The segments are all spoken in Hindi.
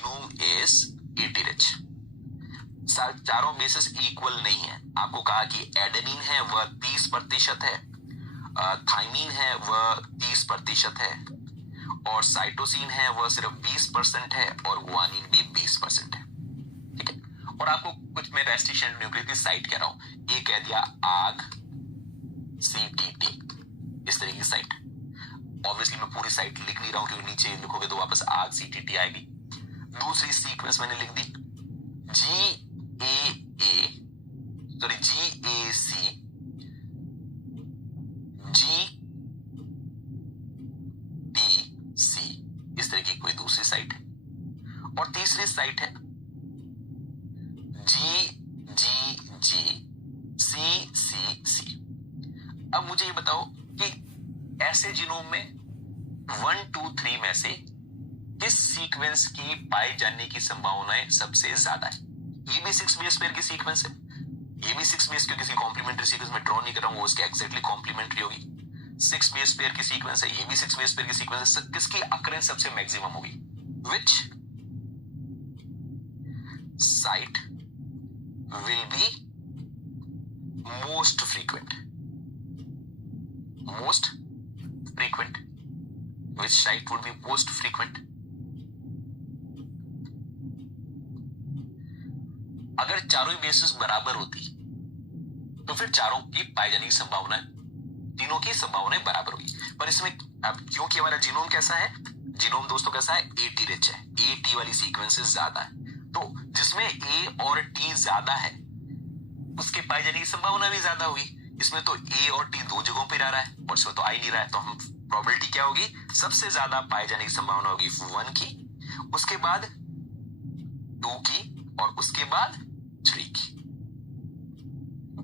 Genome is 80 rich. चारों बेसिस इक्वल नहीं है। आपको कहा कि एडेनिन है वह 30% है, थाइमीन है वह 30% है, और साइटोसिन है वह सिर्फ 20% है, और गुआनिन भी 20% है। ठीक है, और आपको कुछ मैं रेस्ट्रिक्शन न्यूक्लियोटाइड की साइट कह रहा हूं। एक कह दिया आग CTT, इस तरह की साइट। ऑब्वियसली मैं पूरी साइट लिख नहीं रहा हूं क्योंकि नीचे लिखोगे तो वापस आग CTT आएगी। दूसरी सीक्वेंस मैंने लिख दी GAC, GTC, इस तरह की कोई दूसरी साइट है। और तीसरी साइट है GGGCCC। अब मुझे ये बताओ कि ऐसे जीनोम में 1, 2, 3 में से किस सीक्वेंस की पाए जाने की संभावनाएं सबसे ज्यादा है। ये भी 6 बेस पेयर की सीक्वेंस है, ये भी 6 बेस, किसी कॉम्प्लीमेंट्री सीक्वेंस में ड्रॉ नहीं कर रहा हूं, वो उसके एक्जैक्टली कॉम्प्लीमेंट्री होगी। 6 बेस पेयर की सीक्वेंस है, ये भी 6 बेस पेयर की सीक्वेंस है। किसकी अकरेंस सबसे मैक्सिमम होगी? विच site will be most frequent? Most frequent, which site would be most frequent? अगर चारों बेसिस बराबर होती तो फिर चारों की पाए जाने की संभावना, तीनों की संभावनाएं बराबर होगी। पर इसमें अब क्योंकि हमारा जीनोम कैसा है, जीनोम दोस्तों कैसा है, 80 रिच है, AT वाली सीक्वेंसेस ज्यादा है। तो जिसमें A और T ज्यादा है उसके पाए जाने की संभावना भी ज्यादा हुई। इसमें तो A और T दो जगहों पर आ रहा है और इसमें तो आ ही नहीं रहा है, तो हम प्रोबेबिलिटी क्या होगी, सबसे ज्यादा पाए जाने की संभावना होगी 1 की, उसके बाद 2 की, और उसके बाद 3 की।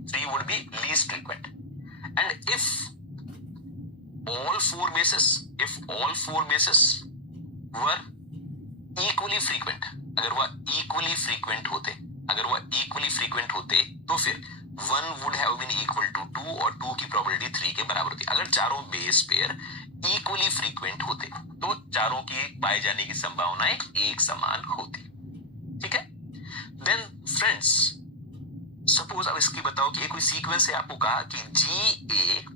3 would be least frequent. And if all four bases were equally frequent, अगर वह equally frequent होते तो फिर 1 would have been equal to 2 और 2 की प्रोबेबिलिटी 3 के बराबर होती। अगर चारों बेस पेयर इक्वली फ्रीक्वेंट होते तो चारों की पाए जाने की संभावनाएं एक समान होती। ठीक है, देन फ्रेंड्स सपोज अब इसकी बताओ कि एक कोई सीक्वेंस है, आपको कहा कि GARC,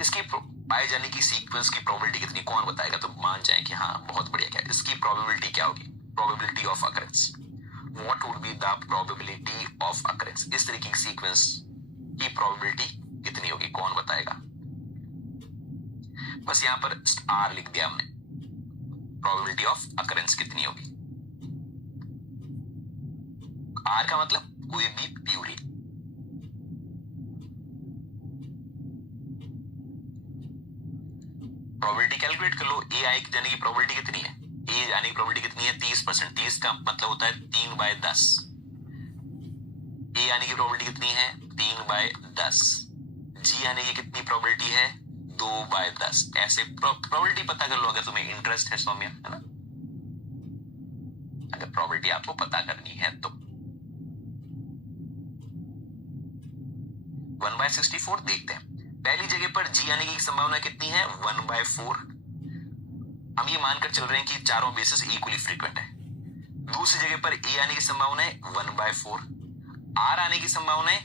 इसकी पाए जाने की सीक्वेंस की प्रोबेबिलिटी कितनी, कौन बताएगा? तो मान जाए कि हाँ बहुत बढ़िया, क्या इसकी प्रोबेबिलिटी क्या होगी, probability of occurrence. What would be the probability of occurrence? इस तरीके की सीक्वेंस की प्रोबेबिलिटी कितनी होगी, कौन बताएगा? बस यहां पर R लिख दिया हमने, प्रोबेबिलिटी ऑफ अकरेंस कितनी होगी। R का मतलब कोई भी प्यूरिन। प्रोबेबिलिटी कैलकुलेट कर लो, A आने की प्रोबेबिलिटी कितनी है, A आने की प्रोबेबिलिटी कितनी है 30%। 30 का मतलब होता है 3/10। A आने की प्रोबेबिलिटी कितनी है 3/10। G आने की कितनी प्रोबेबिलिटी है 2/10। ऐसे प्रोबेबिलिटी पता कर लो अगर तुम्हें इंटरेस्ट है सौम्या, है ना, अगर प्रोबेबिलिटी आपको पता करनी है तो। 1/64 देखते हैं। पहली जगह पर G आने की संभावना कितनी है 1/4। हम ये मानकर चल रहे हैं कि चारों बेसिस इक्वली फ्रीक्वेंट है। दूसरी जगह पर A आने की संभावना है 1/4। R आने की संभावना है,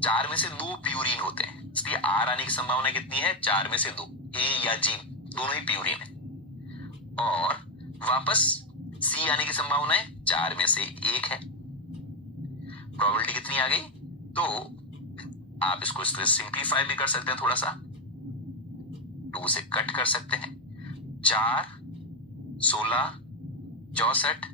4 में से 2 प्यूरिन होते हैं, इसलिए R आने की संभावना कितनी है 4 में से 2। A या G दोनों ही प्यूरिन है। और वापस C आने की संभावना है 4 में से 1 है। प्रोबेबिलिटी कितनी आ गई, तो आप इसको इस तरह सिंप्लीफाई भी कर सकते हैं, थोड़ा सा 2 से कट कर सकते हैं। 4, 16, 64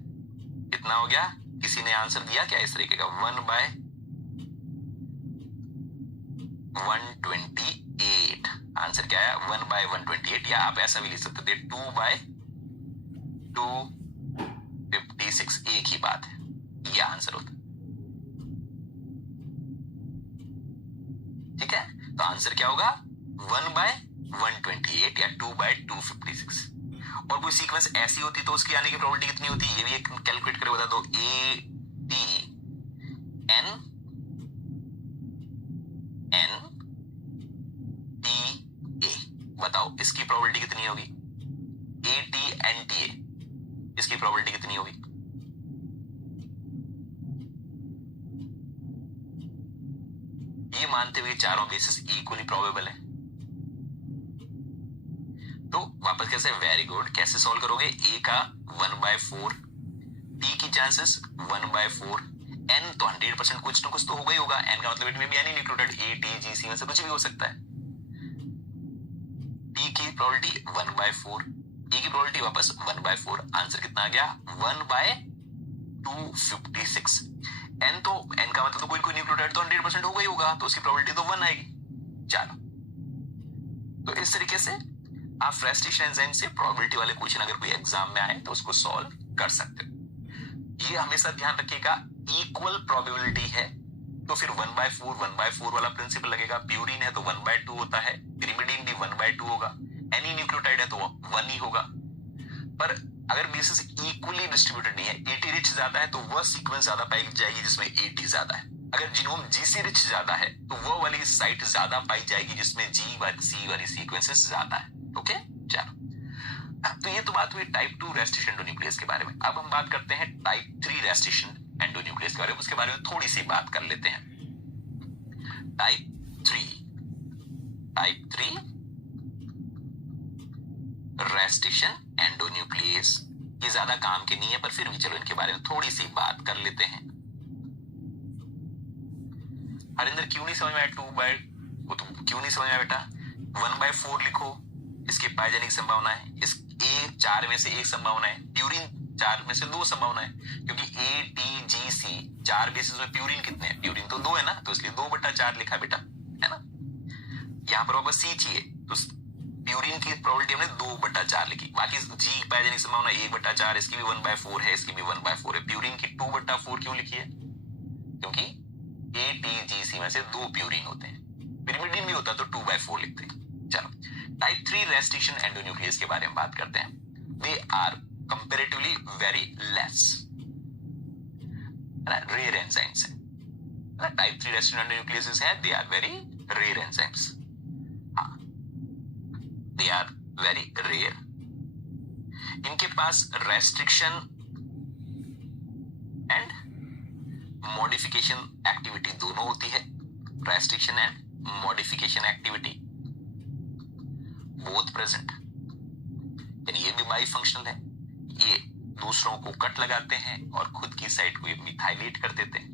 कितना हो गया, किसी ने आंसर दिया क्या इस तरीके का 1/128। आंसर क्या है 1/128, या आप ऐसा भी लिख सकते थे 2/256। एक ही बात है, यह आंसर होता। ठीक है, तो आंसर क्या होगा 1/128 या 2/256। और कोई सीक्वेंस ऐसी होती तो उसकी आने की प्रोबेबिलिटी कितनी होती, ये भी एक कैलकुलेट करके बता दो। ATNNT बताओ इसकी प्रोबेबिलिटी कितनी होगी, AT एंड TA, इसकी प्रोबेबिलिटी कितनी होगी? ये मानते हुए चारों बेसिस इक्वली प्रोबेबल है, तो वापस कैसे, वेरी गुड, कैसे सॉल्व करोगे? A का 1/4, T की चांसेस 1/4, N तो 100% कुछ ना कुछ तो होगा ही होगा, N का मतलब इट में भी any nucleotide A, T, G, C में से कुछ भी हो सकता है। T की प्रोबेबिलिटी 1/4, E की प्रोबेबिलिटी वापस 1/4, आंसर कितना आ गया? 1/256। N तो N का मतलब तो कोई न्यूक्लियोटाइड तो 100% होगा ही होगा, तो उसकी प्रोबेबिलिटी तो 1 आएगी। चलो, तो इस तरीके से आप रेस्ट्रिक्शन एंजाइम से प्रोबेबिलिटी वाले क्वेश्चन अगर कोई एग्जाम में आए तो उसको सॉल्व कर सकते हो। ये हमेशा ध्यान रखिएगा, इक्वल प्रोबेबिलिटी है तो फिर 1/4 वाला प्रिंसिपल लगेगा। प्यूरिन है तो 1/2 होता है, पिरिमिडीन भी 1/2 होगा, एनी न्यूक्लियोटाइड है तो 1 ही होगा। पर अगर बेसिस इक्वली डिस्ट्रीब्यूटेड नहीं है, AT रिच ज्यादा है तो वह सीक्वेंस ज्यादा पाई जाएगी जिसमें AT ज्यादा है। अगर जीनोम GC रिच ज्यादा है तो वह वाली साइट ज्यादा पाई जाएगी जिसमें G वाली C वाली सीक्वेंसेस ज्यादा है। ओके, चलो, तो ये तो बात हुई टाइप 2 रेस्ट्रिक्शन एंडोन्यूक्लियस के बारे में। अब हम बात करते हैं टाइप 3 रेस्ट्रिक्शन एंडोन्यूक्लियस के बारे में, उसके बारे में थोड़ी सी बात कर लेते हैं। टाइप 3 रेस्ट्रिक्शन एंडोन्यूक्लियस, ये ज्यादा काम के नहीं है पर फिर भी चलो इनके बारे में थोड़ी सी बात कर लेते हैं। हरिंदर क्यों नहीं समझ में आया? क्यों नहीं समझ में आया बेटा? 1/4 लिखो, इसकी पाइजेनिक संभावना है, इस A 4 में से एक संभावना है, प्यूरिन 4 में से 2 संभावना है, क्योंकि ATGC 4 बेसिस में प्यूरिन कितने हैं? प्यूरिन तो 2 है ना, तो इसलिए 2/4 लिखा बेटा, है ना। यहाँ पर वापस C चाहिए तो प्यूरिन की प्रोबेबिलिटी हमने 2/4 लिखी, बाकी G पाइजेनिक संभावना 1/4, इसकी भी 1/4 है, इसकी भी 1/4 है। प्यूरिन की 2/4 क्यों लिखी है? क्योंकि ATGC में से 2 प्यूरिन होते हैं, पिरिमिडीन भी होता तो 2/4 लिखते हैं। चलो, टाइप 3 रेस्ट्रिक्शन एंडोन्यूक्लियस के बारे में बात करते हैं। They are comparatively very less, rare enzymes है। टाइप 3 रेस्ट्रिक्शन एंडोन्यूक्लियस है, they are very rare enzymes, they are very rare. इनके पास रेस्ट्रिक्शन एंड मॉडिफिकेशन एक्टिविटी दोनों होती है, restriction and modification activity both present, यानी ये भी बाई फंक्शनल है, ये दूसरों को कट लगाते हैं और खुद की साइट को ये मिथाइलेट कर देते हैं।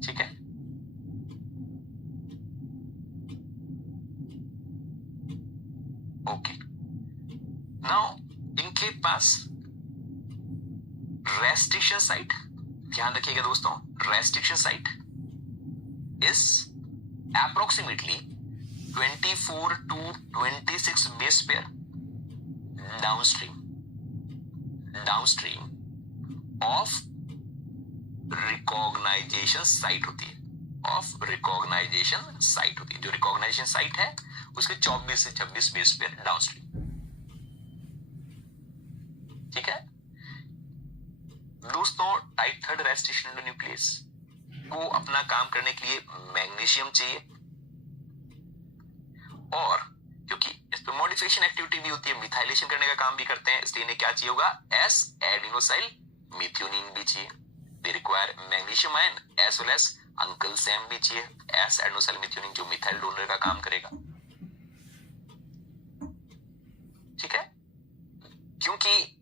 ठीक है, ओके। नाउ इनके पास रेस्ट्रिक्शन साइट, ध्यान रखिएगा दोस्तों, restriction site is approximately 24 to 26 base pair downstream of recognition site होती है, जो रिकॉग्नाइजेशन साइट है उसके 24 से 26 बेस पेयर डाउनस्ट्रीम। ठीक है दोस्तों, टाइप 3 रेस्ट्रिक्शन एंडोन्यूक्लियस को अपना काम करने के लिए मैग्नीशियम चाहिए, और क्योंकि इस पे मॉडिफिकेशन एक्टिविटी भी होती है, मिथाइलेशन करने का काम भी करते हैं, इसलिए इन्हें क्या चाहिए होगा? एस एडिनोसाइल मिथ्योनिन भी चाहिए। They require magnesium ion as well as uncle Sam भी चाहिए, एस एडिनोसाइल मिथ्योनिन जो मिथाइल डोनर का काम करेगा। ठीक है, क्योंकि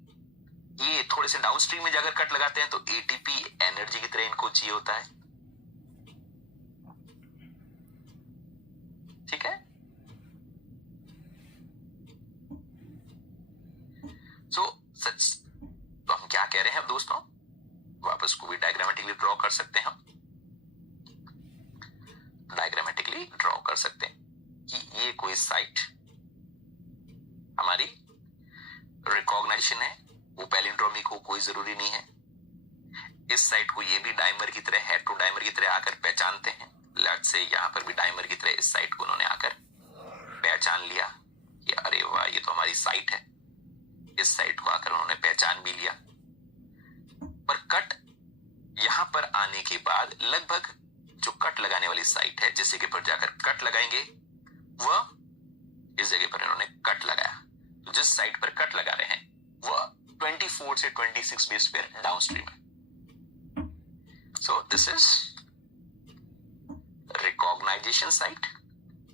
ये थोड़े से डाउनस्ट्रीम में जाकर कट लगाते हैं तो एटीपी एनर्जी की तरह इनको चाहिए होता है। ठीक है, तो हम क्या कह रहे हैं दोस्तों, वापस को भी डायग्रामेटिकली ड्रॉ कर सकते हैं, हम डायग्रामेटिकली ड्रॉ कर सकते हैं कि ये कोई साइट हमारी रिकॉग्नाइजेशन है, वो पैलिंड्रोमिक हो कोई जरूरी नहीं है। इस साइट को ये भी डाइमर की तरह, हेटेरोडाइमर की तरह आकर पहचानते हैं। लेट्स से यहां पर भी डाइमर की तरह इस साइट को उन्होंने आकर पहचान लिया कि अरे वाह ये तो हमारी साइट है, इस साइट को आकर उन्होंने पहचान भी लिया। पर कट यहां पर आने के बाद लगभग जो कट लगाने वाली साइट है, जिस जगह पर जाकर कट लगाएंगे वह इस जगह पर इन्होंने कट लगाया। तो जिस साइट पर कट लगा रहे हैं वह 24 से 26 बेस पेयर डाउनस्ट्रीम है। So this is recognisation site,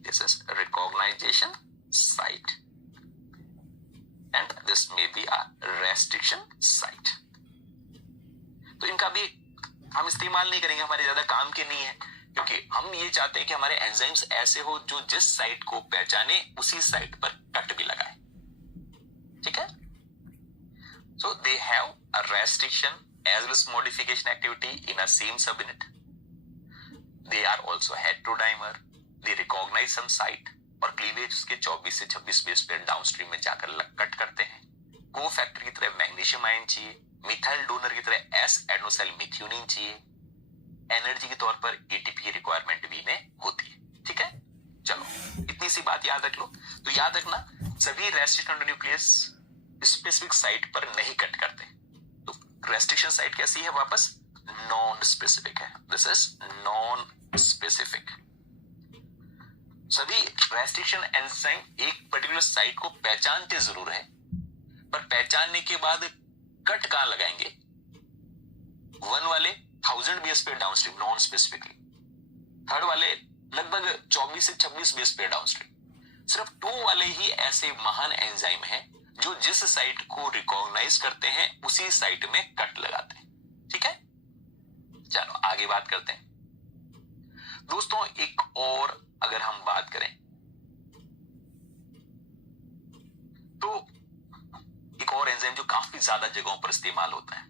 this is recognisation site and this may be a restriction site. तो इनका भी हम इस्तेमाल नहीं करेंगे, हमारे ज्यादा काम के नहीं है, क्योंकि हम ये चाहते हैं कि हमारे एंजाइम्स ऐसे हो जो जिस साइट को पहचाने उसी साइट पर कट भी लगाए। ठीक है, so they have a restriction as well as modification activity in a same subunit. They are also heterodimer, they recognise some site और क्लीवेज के 24 से 26 बेस पेयर डाउनस्ट्रीम में जाकर कट करते हैं। को फैक्टर की तरह मैग्नीशियम आयन चाहिए, मिथाइल डोनर की तरह एस एडेनोसिल मेथियोनिन चाहिए, एनर्जी के तौर पर एटीपी की रिक्वायरमेंट भी इन्हें होती है। ठीक है, चलो इतनी सी बात याद रख लो। तो याद रखना सभी रेस्ट्रिक्शन न्यूक्लियस स्पेसिफिक साइट पर नहीं कट करते। तो रेस्ट्रिक्शन साइट कैसी है, वापस नॉन स्पेसिफिक है, दिस इज नॉन स्पेसिफिक। सभी रेस्ट्रिक्शन एंजाइम एक पर्टिकुलर साइट को पहचानते जरूर है, पर पहचानने के बाद कट कहां लगाएंगे, 1 वाले 1000 base pair downstream non specifically, 3rd वाले लगभग 24 से 26 बेस पेयर डाउनस्ट्रीम। सिर्फ 2 वाले ही ऐसे महान एंजाइम हैं जो जिस साइट को रिकॉग्नाइज करते हैं उसी साइट में कट लगाते हैं। ठीक है, चलो आगे बात करते हैं दोस्तों। एक और अगर हम बात करें तो एक और एंजाइम जो काफी ज्यादा जगहों पर इस्तेमाल होता है,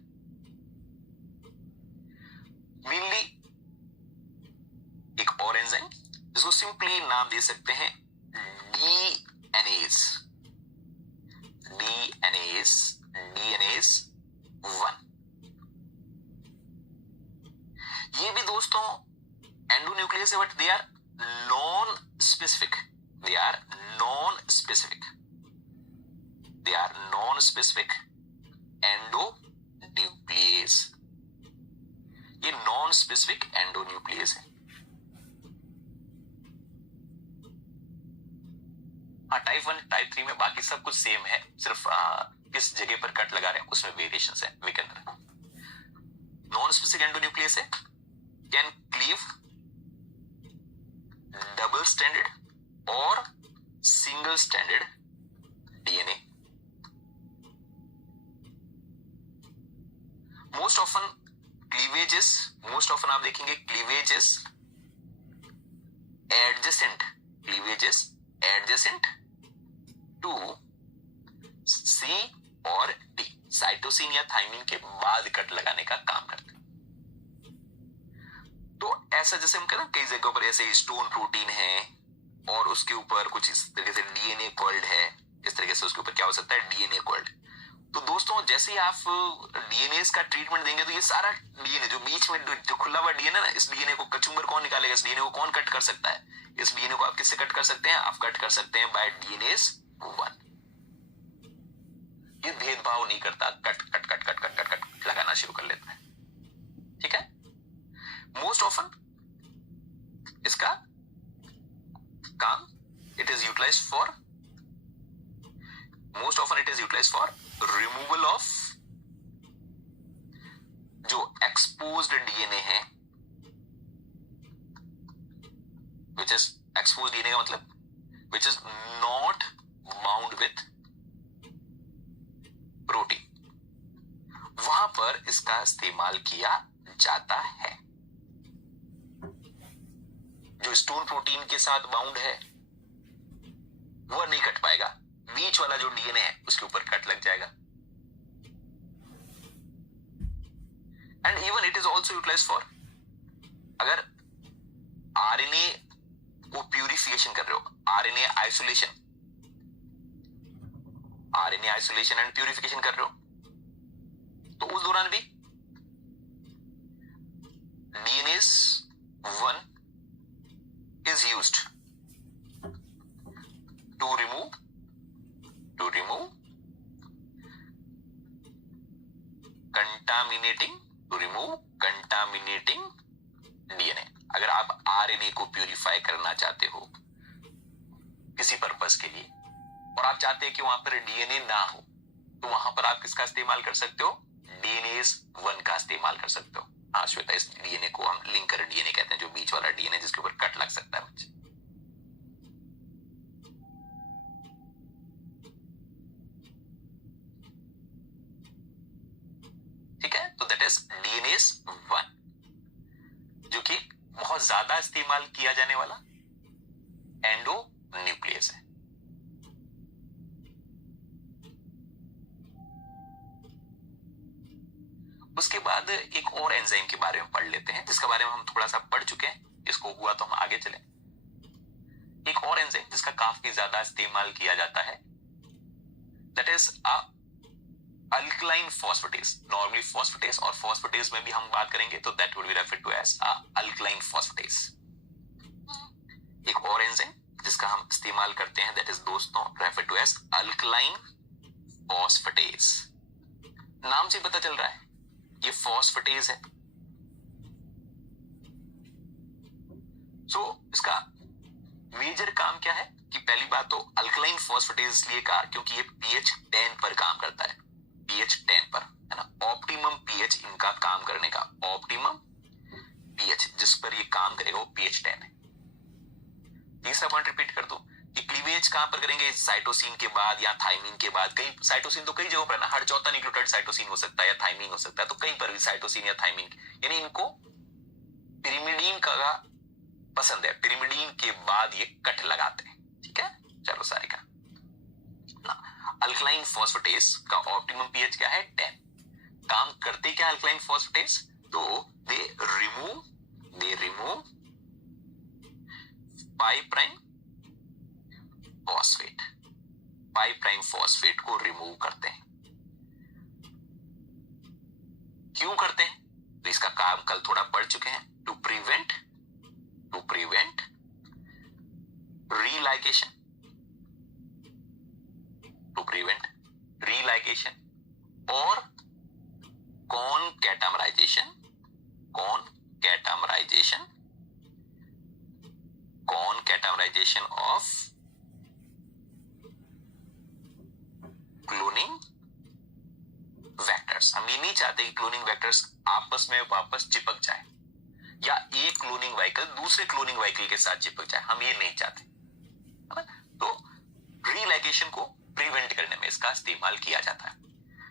मेनली एक और एंजाइम जिसको सिंपली नाम दे सकते हैं डीएनएस, डीएनएस 1। ये भी दोस्तों एंडोन्यूक्लियस है, but they are non specific, they are non specific, they are non specific endonuclease. ये नॉन स्पेसिफिक एंडोन्यूक्लियस है। टाइप 1 टाइप 3 में बाकी सब कुछ सेम है, सिर्फ किस जगह पर कट लगा रहे हैं उसमें वेरिएशंस है। We can non specific endonuclease है, कैन क्लीव डबल स्ट्रैंडेड और single stranded DNA. Most often cleavages, most often आप देखेंगे cleavages adjacent, cleavages adjacent to C और डी, साइटोसिन या थाइमिन के बाद कट लगाने का काम करते हैं। तो ऐसा जैसे हम कहते हैं कई जगहों पर ऐसे स्टोन प्रोटीन है और उसके ऊपर कुछ इस तरीके से डीएनए कॉल्ड है, इस तरीके से उसके ऊपर क्या हो सकता है, डीएनए कॉल्ड। तो दोस्तों जैसे ही आप डीएनए का ट्रीटमेंट देंगे तो ये सारा डीएनए जो बीच में जो खुला हुआ डीएनए ना, इस डीएनए को कचुम्बर कौन निकालेगा, इस डीएनए को कौन कट कर सकता है, इस डीएनए को आप किससे कट कर सकते हैं, आप कट कर सकते हैं बाय डीएनएस 1। ये भेदभाव नहीं करता, cut cut cut cut cut cut cut लगाना शुरू कर लेता है। ठीक है, मोस्ट ऑफन इसका काम it is utilised for, most often it is utilised for removal of जो एक्सपोज्ड डीएनए है, विच इज एक्सपोज्ड डीएनए का मतलब which is not bound with protein, वहां पर इसका इस्तेमाल किया जाता है। जो स्टोन प्रोटीन के साथ बाउंड है वह नहीं कट पाएगा, बीच वाला जो डीएनए है उसके ऊपर कट लग जाएगा। And even it is also utilised for, अगर आरएनए को प्यूरिफिकेशन कर रहे हो, RNA isolation, RNA isolation and purification कर रहे हो, तो उस दौरान भी DNase 1 is used to remove contaminating DNA. अगर आप आरएनए को प्यूरिफाई करना चाहते हो किसी पर्पस के लिए और आप चाहते हैं कि वहां पर डीएनए ना हो, तो वहां पर आप किसका इस्तेमाल कर सकते हो? डीएनएज 1 का इस्तेमाल कर सकते हो। हाँ श्वेता, इस डीएनए को हम लिंकर डीएनए कहते हैं, जो बीच वाला डीएनए जिसके ऊपर कट लग सकता है बच्चे। ठीक है, तो दैट इज डीएनएज 1, जो कि बहुत ज्यादा इस्तेमाल किया जाने वाला एंडो न्यूक्लियस है। उसके बाद एक और एंजाइम के बारे में पढ़ लेते हैं, जिसके बारे में हम थोड़ा सा पढ़ चुके हैं, इसको हुआ तो हम आगे चले। एक और एंजाइम जिसका काफी ज्यादा इस्तेमाल किया जाता है, that is alkaline phosphatase. Normally phosphatase और फॉस्फेटेज में भी हम बात करेंगे, तो that would be referred to as alkaline phosphatase. एक और एंजाइम जिसका हम इस्तेमाल करते हैं, दैट इज दोस्तों referred to as alkaline phosphatase. नाम से पता चल रहा है ये फॉस्फेटेज है। सो इसका मेजर काम क्या है कि पहली बात तो अल्कलाइन फॉस्फेटेज इसलिए कहा क्योंकि ये pH 10 पर काम करता है, pH 10 पर, है ना। ऑप्टिमम pH इनका काम करने का, ऑप्टिमम pH जिस पर ये काम करेगा वो pH 10 है। तीसरा पॉइंट रिपीट कर दो कि क्लीवेज कहां पर करेंगे? साइटोसिन के बाद या थाइमिन के बाद। कई साइटोसिन तो कई जगहों पर ना, हर चौथा न्यूक्लियोटाइड साइटोसिन हो सकता है या थाइमिन हो सकता है, तो कहीं पर भी साइटोसिन या थाइमिन, यानी इनको पिरिमिडीन का पसंद है, पिरिमिडीन के बाद ये कट लगाते हैं। ठीक है, चलो सारे का अल्कलाइन फॉस्फेटेज का ऑप्टिमम पीएच क्या है? 10। काम करते क्या अल्कलाइन फॉस्फेटेज? तो they remove 5 prime phosphate, 5 prime phosphate को रिमूव करते हैं। क्यों करते हैं? तो इसका काम कल थोड़ा पढ़ चुके हैं, टू प्रिवेंट रीलाइगेशन, और कॉनकैटामराइजेशन ऑफ क्लोनिंग वेक्टर्स। हम ये नहीं चाहते कि क्लोनिंग वेक्टर्स आपस में वापस चिपक जाए या एक क्लोनिंग व्हीकल दूसरे क्लोनिंग व्हीकल के साथ चिपक जाए, हम ये नहीं चाहते, है ना। तो रीलाइगेशन को प्रिवेंट करने में इसका इस्तेमाल किया जाता है।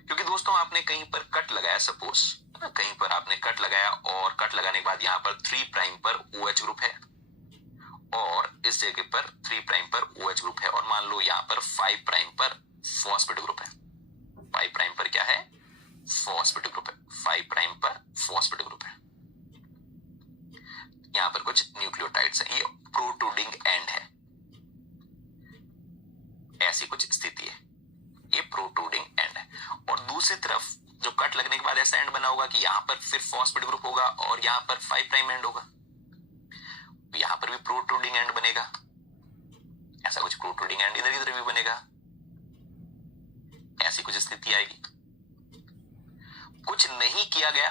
क्योंकि दोस्तों आपने कहीं पर कट लगाया, सपोज कहीं पर आपने कट लगाया और कट लगाने के बाद यहां पर 3 प्राइम पर OH ग्रुप है और इस जगह पर 3 प्राइम पर OH ग्रुप है, और मान लो यहां पर 5 प्राइम पर फॉस्फेट ग्रुप है। 5 प्राइम पर क्या है? फॉस्फेट ग्रुप है। 5 प्राइम पर फॉस्फेट ग्रुप है। यहां पर कुछ न्यूक्लियोटाइड्स है, ये प्रोट्रूडिंग एंड है, ऐसी कुछ स्थिति है, ये प्रोट्रूडिंग एंड है। और दूसरी तरफ जो कट लगने के बाद ऐसा एंड बना होगा कि यहां पर फिर फॉस्फेट ग्रुप होगा और यहां पर 5 प्राइम एंड होगा, तो यहां पर भी प्रोट्रूडिंग एंड बनेगा, ऐसा कुछ प्रोट्रूडिंग एंड इधर भी बनेगा, ऐसी कुछ स्थिति आएगी। कुछ नहीं किया गया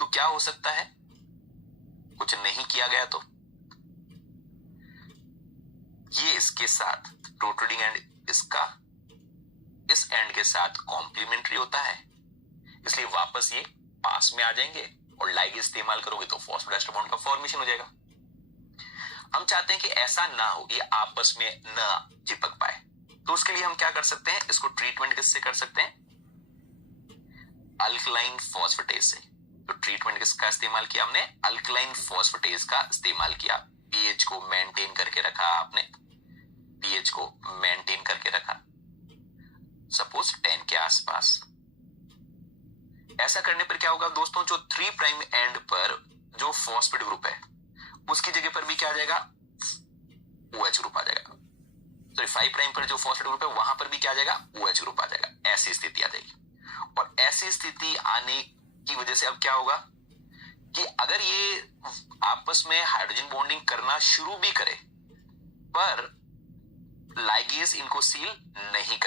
तो क्या हो सकता है? कुछ नहीं किया गया तो ये इसके साथ प्रोट्रूडिंग एंड इसका इस एंड के साथ कॉम्प्लीमेंट्री होता है, इसलिए वापस ये पास में आ जाएंगे और लाइगेज इस्तेमाल करोगे तो फॉस्फोडाइस्टर बॉन्ड का फॉर्मेशन हो जाएगा। हम चाहते हैं कि ऐसा ना हो, ये आपस में ना चिपक पाए, तो उसके लिए हम क्या कर सकते हैं? इसको ट्रीटमेंट किससे कर सकते हैं? अल्कलाइन फॉस्फेटेज से। तो ट्रीटमेंट किसका इस्तेमाल किया हमने? अल्कलाइन फॉस्फेटेज का इस्तेमाल किया। पीएच को मेंटेन करके रखा आपने, पीएच को मेंटेन करके रखा सपोज 10 के आसपास। ऐसा करने पर क्या होगा दोस्तों? जो 3 प्राइम एंड पर जो फॉस्फेट ग्रुप है उसकी जगह पर भी क्या आ जाएगा? OH ग्रुप आ जाएगा। सॉरी 5 प्राइम पर जो फॉस्फेट ग्रुप है वहां पर भी क्या आ जाएगा? OH ग्रुप आ जाएगा। ऐसी स्थिति आ जाएगी। और ऐसी स्थिति आने की वजह से अब क्या होगा कि अगर ये आपस में हाइड्रोजन बॉन्डिंग करना शुरू भी करे पर लाइगेज इनको सील नहीं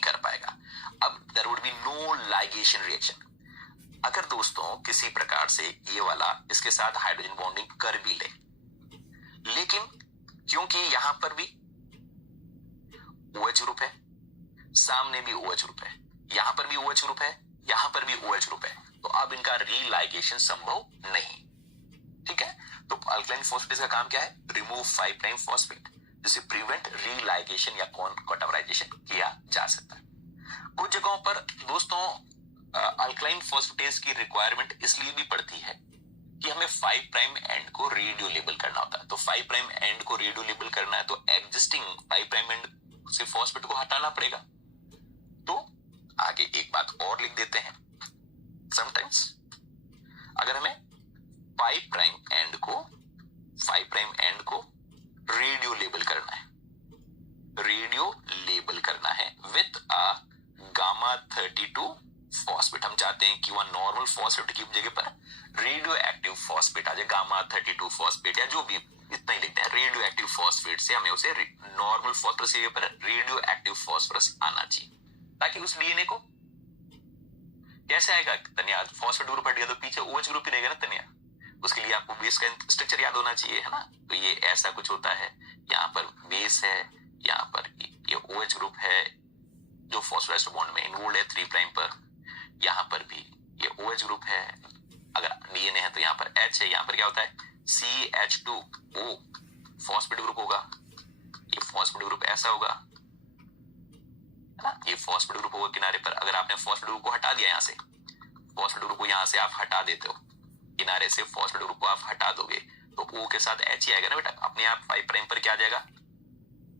कर पाएगा, अब there would be no ligation reaction. अगर दोस्तों किसी प्रकार से ये वाला इसके साथ हाइड्रोजन बॉन्डिंग कर भी ले, लेकिन क्योंकि यहां पर भी OH ग्रुप है, सामने भी OH ग्रुप है, यहां पर भी OH ग्रुप है, यहां पर भी OH ग्रुप है, तो अब इनका रीलाइगेशन संभव नहीं। ठीक है, तो अल्कलाइन फॉस्फेटेज का काम क्या है? रिमूव 5 प्राइम फॉस्फेट, जिसे प्रिवेंट रीलाइगेशन या कॉन्टावराइजेशन किया जा सकता है। कुछ जगहों पर दोस्तों अल्कलाइन फॉस्फेटेज की रिक्वायरमेंट इसलिए भी पड़ती है कि हमें 5 प्राइम एंड को रेडियो लेबल करना होता है। तो 5 प्राइम एंड को रेडियो लेबल करना है तो एग्जिस्टिंग 5 प्राइम एंड से फॉस्फेट को हटाना पड़ेगा। तो आगे एक बात और लिख देते हैं, समटाइम्स अगर हमें 5 प्राइम एंड को रेडियो लेबल करना है विथ अ गामा 32 फॉस्फेट। हम चाहते हैं कि वह नॉर्मल फॉस्फेट की जगह पर रेडियो एक्टिव फॉस्फेट आ जाए, गामा 32 फॉस्फेट या जो भी, इतना ही लिखते हैं। रेडियो एक्टिव फॉस्फेट से हमें उसे नॉर्मल फॉस्फेट की जगह पर रेडियो एक्टिव फॉस्फोरस आना चाहिए, ताकि उस डीएनए को कैसे आएगा तनिया, फॉस्फेट ग्रुप हट गया तो पीछे OH ग्रुप ही रहेगा ना तनिया। उसके लिए आपको बेस का स्ट्रक्चर याद होना चाहिए, है ना। तो ये ऐसा कुछ होता है, यहाँ पर बेस है, यहाँ पर ये OH ग्रुप है जो फॉस्फोराइज्ड बॉन्ड में इन्वॉल्व है 3 प्राइम पर, यहाँ पर भी ये OH ग्रुप है। अगर डीएनए है तो यहाँ पर H है, यहाँ पर क्या होता है CH2O फॉस्फेट ग्रुप होगा, ये फॉस्फेट ग्रुप ऐसा होगा, है ना। ये फॉस्फेट ग्रुप होगा किनारे पर। अगर आपने फॉस्फेट ग्रुप को हटा दिया, यहाँ से फॉस्फेट ग्रुप को यहाँ से आप हटा देते हो, किनारे से फॉस्फेट ग्रुप को आप हटा दोगे तो O के साथ H ही आएगा ना बेटा, अपने आप 5 प्राइम पर क्या आ जाएगा,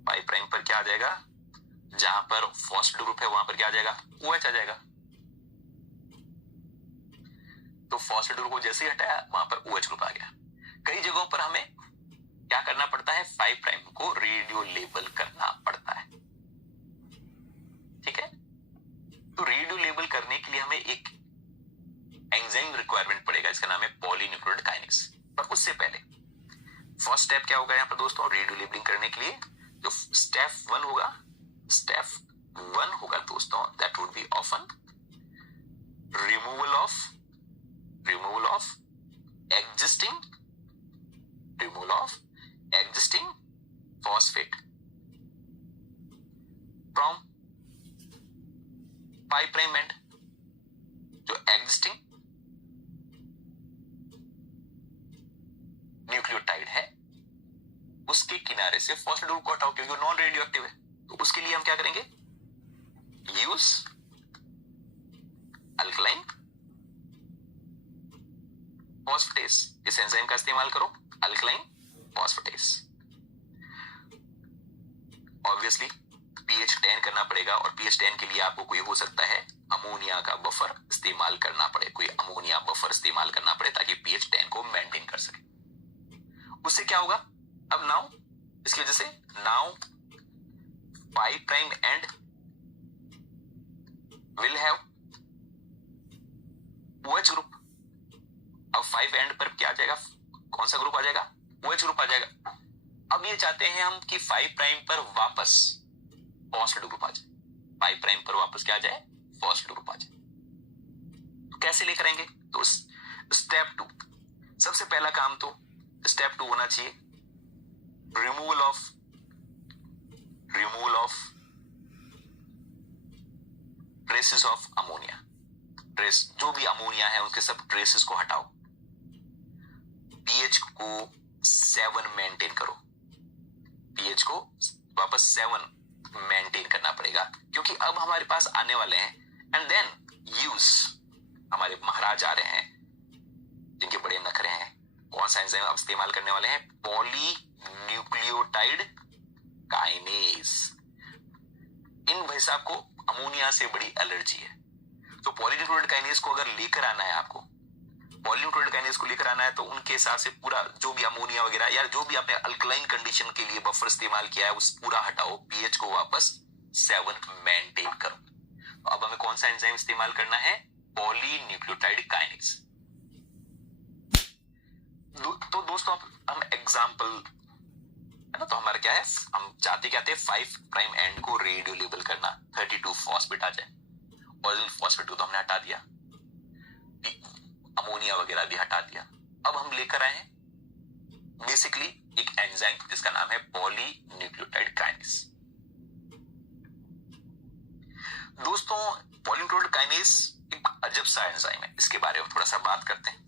5 प्राइम पर क्या आ जाएगा, जहां पर फॉस्फेट ग्रुप है वहां पर क्या आ जाएगा, OH आ जाएगा। तो फॉस्फेट ग्रुप को जैसे ही हटाया वहां पर OH ग्रुप आ गया। कई जगहों पर हमें क्या करना पड़ता है, 5 प्राइम को रेडियो लेबल करना पड़ता है। ठीक है, तो रेडियो लेबल करने के लिए हमें एक एंजाइम रिक्वायरमेंट पड़ेगा, इसका नाम है पॉलीन्यूक्लियोटाइड काइनेज। पर उससे पहले फर्स्ट स्टेप क्या होगा यहाँ पर दोस्तों, रेडियो लेबलिंग करने के लिए जो स्टेप 1 होगा दोस्तों, that would B often removal of existing phosphate from 5 prime and. जो एग्जिस्टिंग न्यूक्लियोटाइड है उसके किनारे से फॉस्फेट ग्रुप को हटाओ, क्योंकि वो नॉन रेडियो एक्टिव है। तो उसके लिए हम क्या करेंगे, यूज अल्कलाइन फॉस्फेटेस, इस एंजाइम का इस्तेमाल करो, अल्कलाइन फॉस्फेटेस। ऑब्वियसली pH 10 करना पड़ेगा, और pH 10 के लिए आपको कोई हो सकता है अमोनिया का बफर इस्तेमाल करना पड़े, कोई अमोनिया बफर इस्तेमाल करना पड़े ताकि pH 10 को मेंटेन कर सके। उससे क्या होगा, अब नाउ इसकी वजह से now 5 prime and will have OH group. अब 5 एंड पर क्या आ जाएगा, कौन सा ग्रुप आ जाएगा, OH ग्रुप आ जाएगा। अब ये चाहते हैं हम कि 5 प्राइम पर वापस फॉस्फेट ग्रुप आ जाए, 5 प्राइम पर वापस क्या आ जाए, फॉस्फेट ग्रुप आ जाए। तो कैसे लेकर आएंगे, तो स्टेप 2, सबसे पहला काम तो स्टेप 2 होना चाहिए removal of traces of ammonia. Trace जो भी अमोनिया है उसके सब ट्रेसेस को हटाओ, pH को 7 मेंटेन करो, pH को वापस 7 मेंटेन करना पड़ेगा, क्योंकि अब हमारे पास आने वाले हैं एंड देन यूज, हमारे महाराज आ रहे हैं जिनके बड़े नखरे हैं। कौन सा एंजाइम अब इस्तेमाल करने वाले हैं, पॉलीन्यूक्लियोटाइड काइनेज। इन भाई साहब को अमोनिया से बड़ी एलर्जी है, तो पॉलीन्यूक्लियोटाइड काइनेज को अगर लेकर आना है आपको, पॉलीन्यूक्लियोटाइड काइनेज को लेकर आना है तो उनके हिसाब से पूरा जो भी अमोनिया वगैरह या जो भी आपने अल्कलाइन कंडीशन के लिए बफर इस्तेमाल किया है उस पूरा हटाओ, pH को वापस 7 मेंटेन करो। तो अब हमें कौन सा एंजाइम इस्तेमाल करना है, पॉलीन्यूक्लियोटाइड काइनेज। तो दोस्तों हम एग्जाम्पल है ना, तो हमारा क्या है, हम चाहते क्या थे, 5 प्राइम एंड को रेडियो लेबल करना, 32 फॉस्फेट आ जाए, ऑरिजिनल फॉस्फेट को तो हमने हटा दिया, अमोनिया वगैरह भी हटा दिया। अब हम लेकर आए हैं बेसिकली एक एंजाइम जिसका नाम है पॉलीन्यूक्लियोटाइड काइनेज। दोस्तों पॉलीन्यूक्लियोटाइड काइनेज एक अजब सा एंजाइम है, इसके बारे में थोड़ा सा बात करते हैं।